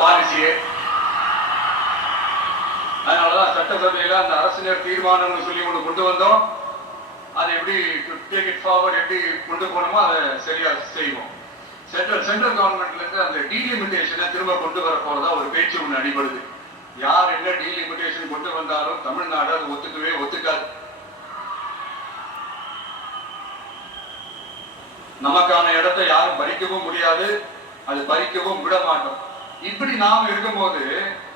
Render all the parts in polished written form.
பாலிசியே. அதனாலதான் சட்டசபையில அந்த அரசினர் தீர்மானம்னு சொல்லி ஒன்று கொண்டு வந்தோம். அதை எப்படி டேக் இட் ஃபார்வர்ட் எப்படி கொண்டு போனோமோ அதை சரியா செய்வோம். சென்ட்ரல் கவர்மெண்ட்ல இருந்து அந்த டீலிமிட்டேஷனை திரும்ப கொண்டு வர போறதா ஒரு பேச்சு ஒன்று அடிபடுது. யார் என்ன டீலிமிட்டேஷன் கொண்டு வந்தாலும் தமிழ்நாடு அது ஒத்துக்காது. நமக்கான இடத்தை யாரும் பறிக்கவும் முடியாது, அது பறிக்கவும் விட மாட்டோம். இப்படி நாம இருக்கும்போது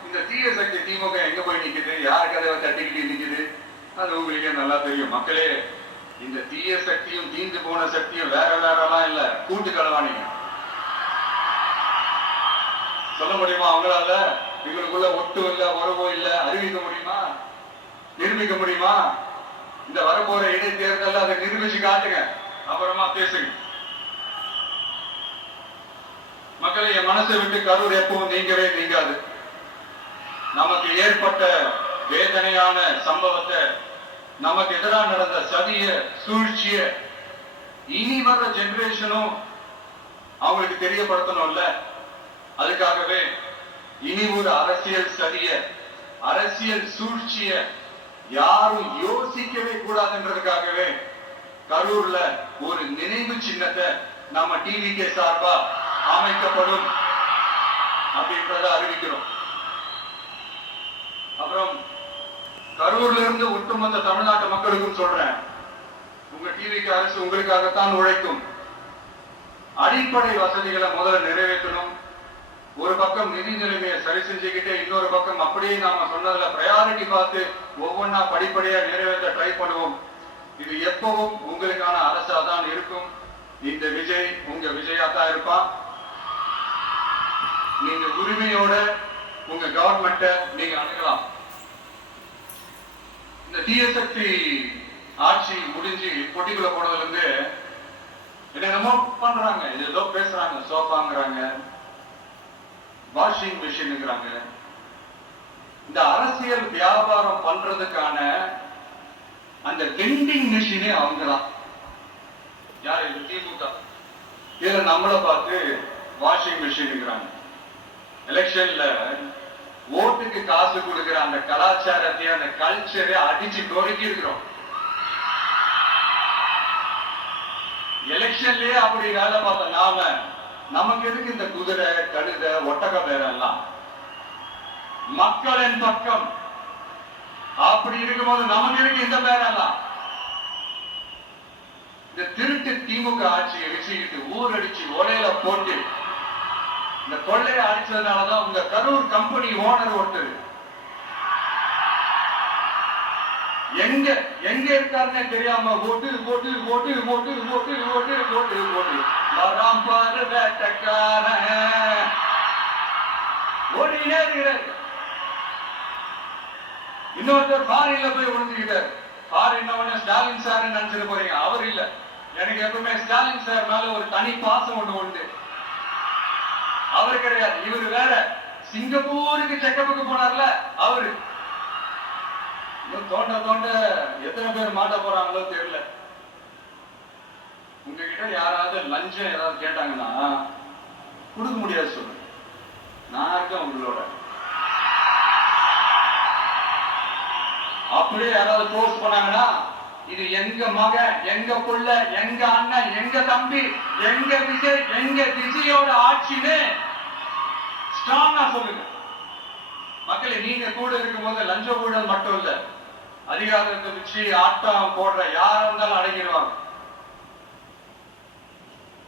இந்த தீய சக்தி திமுக எங்க போய் நிக்குது, யார் கதவை தட்டிக்கிட்டு நிக்குது, அது உங்களுக்கே நல்லா தெரியும். மக்களே, இந்த தீய சக்தியும் தீந்து போன சக்தியும் வேற வேறலாம் இல்ல, கூட்டு களவாணிங்க. சொல்ல முடியுமா அவங்களால? இவங்களுக்குள்ள ஒட்டு இல்ல, உறவோ இல்ல, அறிவிக்க முடியுமா, நிரூபிக்க முடியுமா? இந்த வரப்போற இடைத்தேர்தல் அதை நிரூபிச்சு காட்டுங்க, அப்புறமா பேசுங்க. மக்களை, என் மனசை விட்டு கரூர் எப்பவும் நீங்கவே நீங்காது. நமக்கு ஏற்பட்ட வேதனையான சம்பவத்தை, நமக்கு எதிராக நடந்த சதிய சூழ்ச்சிய இனி வர்ற ஜெனரேஷனும் அவங்களுக்கு தெரியப்படுத்தணும்ல. அதுக்காகவே இனி ஒரு அரசியல் சதிய, அரசியல் சூழ்ச்சிய யாரும் யோசிக்கவே கூடாதுன்றதுக்காகவே கரூர்ல ஒரு நினைவு சின்னத்தை நம்ம டிவிகே சார்பா அமைக்கப்படும் அப்படின்றத அறிவிக்கிறோம். அப்புறம் கரூர்ல இருந்து ஒட்டுமொத்த தமிழ்நாட்டு மக்களுக்கும் சொல்றேன், உங்க டிவிக்கு அரசு உங்களுக்காகத்தான் உழைக்கும். அடிப்படை வசதிகளை முதல்ல நிறைவேற்றணும். ஒரு பக்கம் நிதி நிலைமையை சரி செஞ்சுக்கிட்டு, இன்னொரு பக்கம் அப்படியே நாம சொன்னதுல பிரையாரிட்டி பார்த்து ஒவ்வொன்னா படிப்படியா நிறைவேற்ற ட்ரை பண்ணுவோம். இது எப்பவும் உங்களுக்கான அரசா தான் இருக்கும். இந்த விஜய் உங்க விஜயா தான் இருப்பான். நீங்க உரிமையோட உங்க கவர்மெண்ட்டை நீங்க அணுகலாம். இந்த தீயசக்தி ஆட்சி முடிஞ்சு பொட்டிக்குள்ள போனதுல இருந்து என்னென்னமோ பண்றாங்க, ஏதோ பேசுறாங்க, சோஃபாங்கிறாங்க, வாஷிங் மிஷின்ங்கிறாங்க. இந்த அரசியல் வியாபாரம் பண்றதுக்கான அந்த வெண்டிங் மிஷினே அவங்கதான். யார்? இது திமுக. இதுல நம்மளை பார்த்து வாஷிங் மிஷின்ங்கிறாங்க. எலெக்ஷன்ல ஓட்டுக்கு காசு கொடுக்கிற அந்த கலாச்சாரத்தை, அந்த கல்ச்சரை அடிச்சு நொறுக்கி இருக்கிறோம். எலெக்ஷன்லயே அப்படி வேலை பார்த்த நாம, நமக்கு எதுக்கு இந்த குதிரை, கழுதை, ஒட்டக பேரெல்லாம்? மக்களின் பக்கம் அப்படி இருக்கும்போது நமக்கு எதுக்கு இந்த பேரெல்லாம்? இந்த திருட்டு திமுக ஆட்சியை வச்சுக்கிட்டு ஊரடிச்சு ஒலையில போட்டு இந்த கொள்ளையை அடிச்சதுனாலதான் உங்க கரூர் கம்பெனி ஓனர் ஒருத்தர் எங்க எங்க இருக்காருன்னே தெரியாம ஓட்டு ஓட்டு ஓட்டு ஓட்டு ஓட்டு ஓட்டு ஓட்டு ஓட்டு வராம் பாரு வேட்டக்காரன் ஓடினே இருக்கிறார். இன்னொருத்தர் ஃபாரின்ல போய் விழுந்துக்கிட்டார். ஃபாரின் ஸ்டாலின் சார் நினைச்சிட்டு போறீங்க, அவர் இல்ல. எனக்கு எப்பவுமே ஸ்டாலின் சார் மேல ஒரு தனி பாசம் ஒண்ணு உண்டு. அவர் கிடையாது, இவரு வேற. சிங்கப்பூருக்கு செக்கப்புக்கு போனார்ல அவரு. தோண்ட தோண்ட எத்தனை பேர் மாட்ட போறாங்களோ தெரியல. உங்ககிட்ட யாராவது லஞ்சம் ஏதாவது கேட்டாங்கன்னா கொடுக்க முடியாது சொல்லு. நான் இருக்கேன் உங்களோட. அப்படியே யாராவது போஸ்ட் பண்ணாங்கன்னா, இது எங்க மகன், எங்க புள்ள, எங்க அண்ணன், எங்க தம்பி, எங்க விஜய், எங்க விஜயோட ஆட்சின்னு ஸ்ட்ராங்கா சொல்லுங்க. மக்களை, நீங்க கூட இருக்கும் போது லஞ்ச ஊழல் மட்டும் இல்ல, அதிகாரத்தை வச்சு ஆட்டம் போடுற யாரா இருந்தாலும் அடங்கிடுவாங்க.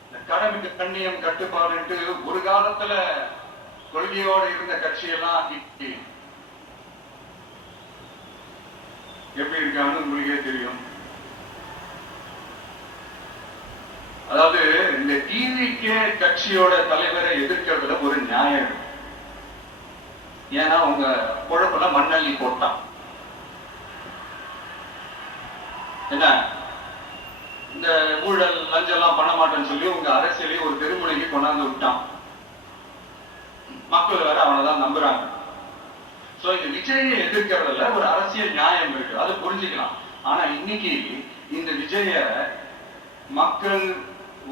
இந்த கடமைக்கு கண்ணியம் கட்டுப்பாடுன்ட்டு ஒரு காலத்துல கொள்கையோடு இருந்த கட்சியெல்லாம் எப்படி இருக்கான்னு உங்களுக்கே தெரியும். அதாவது இந்த டிவிகே கட்சியோட தலைவரை எதிர்க்கிறதுல ஒரு நியாயம். ஏன்னா உங்க குழப்பல மண்ணள்ளி போட்டான். என்ன இந்த ஊழல் லஞ்சம் எல்லாம் பண்ண மாட்டேன்னு சொல்லி உங்க அரசியலை ஒரு தெருமுனைக்கு கொண்டாந்து விட்டான். மக்கள் வேற அவனைதான் நம்புறாங்க. சோ இந்த விஜயை எதிர்க்கிறதுல ஒரு அரசியல் நியாயம் இருக்கு, அது புரிஞ்சுக்கலாம். ஆனா இன்னைக்கு இந்த விஜய மக்கள்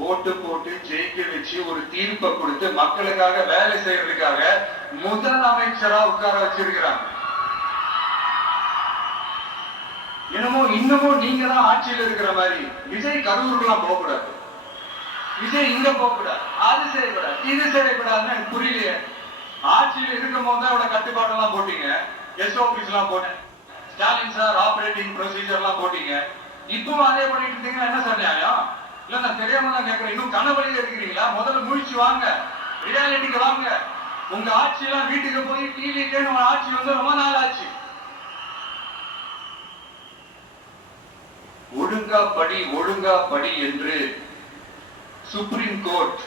ஓட்டு போட்டு ஜெயிக்க வச்சு ஒரு தீர்ப்பை கொடுத்து மக்களுக்காக வேலை செய்யறதுக்காக முதலமைச்சரா உட்கார வச்சிருக்கிறாங்க. என்னமோ இன்னமும் நீங்க தான் ஆட்சியில் இருக்கிற மாதிரி. விஜய் கரூர்லாம் போகக்கூடாது, விஜய் இங்க போகக்கூடாது, அது செய்யக்கூடாது, இது செய்யக்கூடாதுன்னு எனக்கு புரியலையே. ஆட்சியில் இருக்கும் போது அவட கட்டுப்பாடெல்லாம் போட்டீங்க, SOPs எல்லாம் போட்டேன், ஸ்டாலின் சார் ஆபரேட்டிங் ப்ரொசீஜர் எல்லாம் போட்டீங்க. இப்பவும் அதே பண்ணிட்டு இருந்தீங்கன்னா என்ன சார் நியாயம்? இல்ல நான் தெரியாம தான் கேட்கிறேன். இன்னும் கனவழியில இருக்கிறீங்களா? முதல்ல முழிச்சு வாங்க, ரியாலிட்டிக்கு வாங்க. உங்க ஆட்சி எல்லாம் வீட்டுக்கு போய் டிவிக்கே நம்ம ஆட்சி வந்து ரொம்ப நாள் ஆச்சு. ஒழுங்கா படி என்று சுப்ரீம் கோர்ட்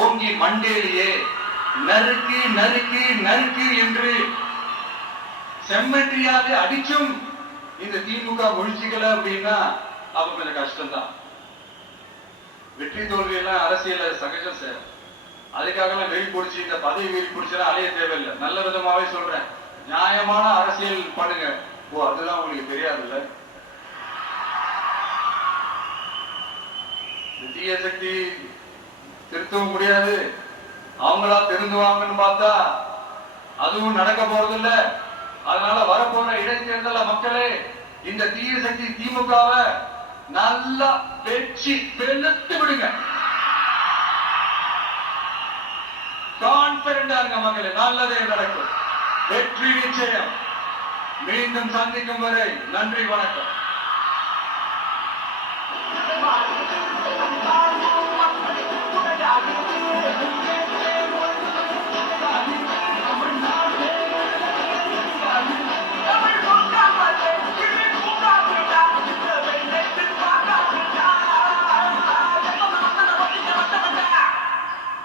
ஓங்கி மண்டேலியே நறுக்கு நறுக்கு நறுக்கு என்று செம்மற்றியாலே அடிச்சும் இந்த திமுக முழிச்சுக்கல அப்படின்னா அப்ப கொஞ்சம் கஷ்டம்தான். வெற்றி தோல்வி எல்லாம் அரசியல சகஜம் சார். அதுக்காக எல்லாம் வெறி பிடிச்சி இந்த பதவி வெறி பிடிச்சலாம் அலைய தேவையில்லை. நல்ல விதமாவே சொல்றேன், நியாயமான அரசியல் பண்ணுங்க. ஓ அதுதான் உங்களுக்கு தெரியாதுல்ல. தீய சக்தி திருத்தவும் முடியாது, அவங்களா திருந்துவாங்கன்னு பார்த்தா அதுவும் நடக்க போறது இல்ல. அதனால வரப்போற இடைத்தேர்தல மக்களே இந்த தீய சக்தி திமுகவை நல்லா வெற்றி வெளுத்து விடுங்க. கான்பிடண்டா இருங்க மக்களே, நல்லதே நடக்கும், வெற்றி நிச்சயம். மீண்டும் சந்திக்கும் வரை நன்றி, வணக்கம்.